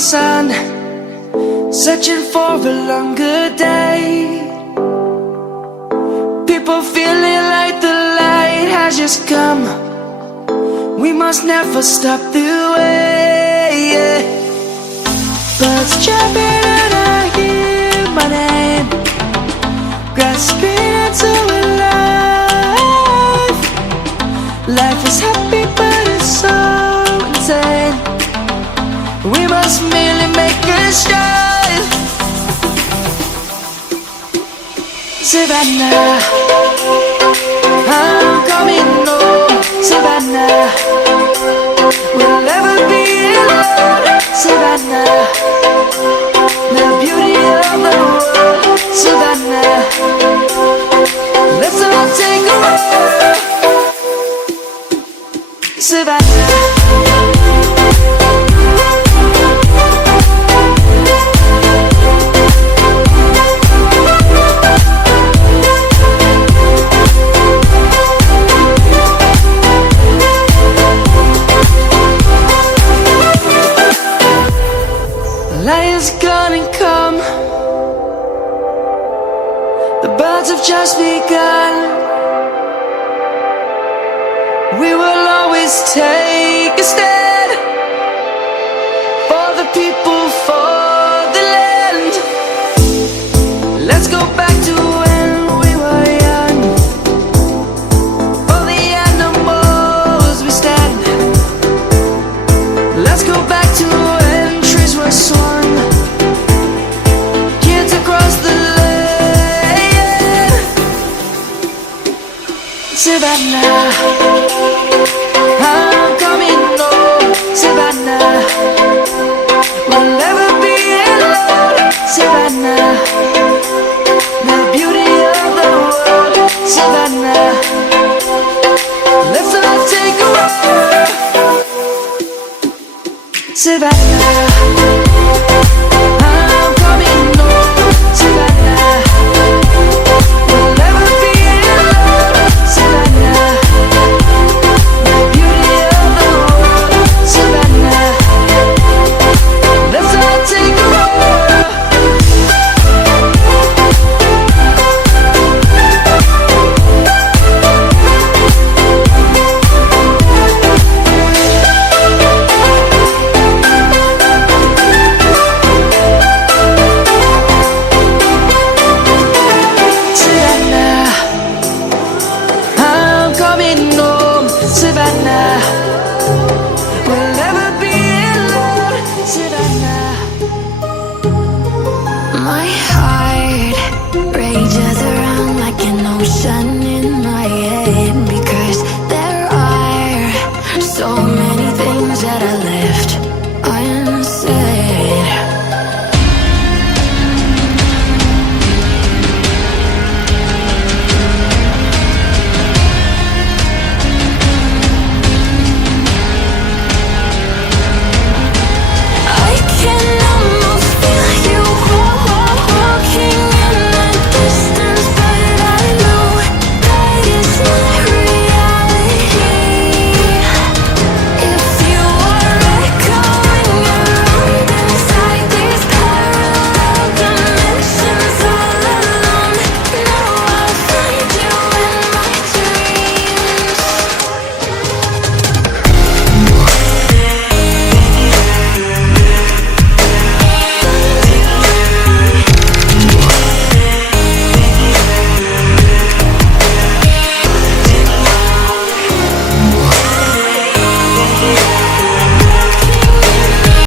sun, searching for a longer day. People feeling like the light has just come. We must never stop the way, yeah. Birds chirping and I hear my name, grasping into a life. Life is happy but it's so insane. We must merely make a strive. Savannah, I'm coming home. Savannah, we'll never be alone. Savannah, the beauty of the world. Savannah, let's all take a walk. Savannah. Lion's gonna come. The birds have just begun. We will always take a stand for the people, for the land. Let's go back to when we were young. For the animals we stand. Let's go back to when trees were swung. Kids across the land. Savannah, I'm coming home. Savannah, we'll never be alone. Savannah, the beauty of the world. Savannah, let's all take a walk. Savannah, I'm coming home. Savannah, we'll never be alone. Savannah, the beauty of the world. Savannah, let's all take a walk. Savannah, I'm coming home. Savannah, we'll never be alone. Savannah.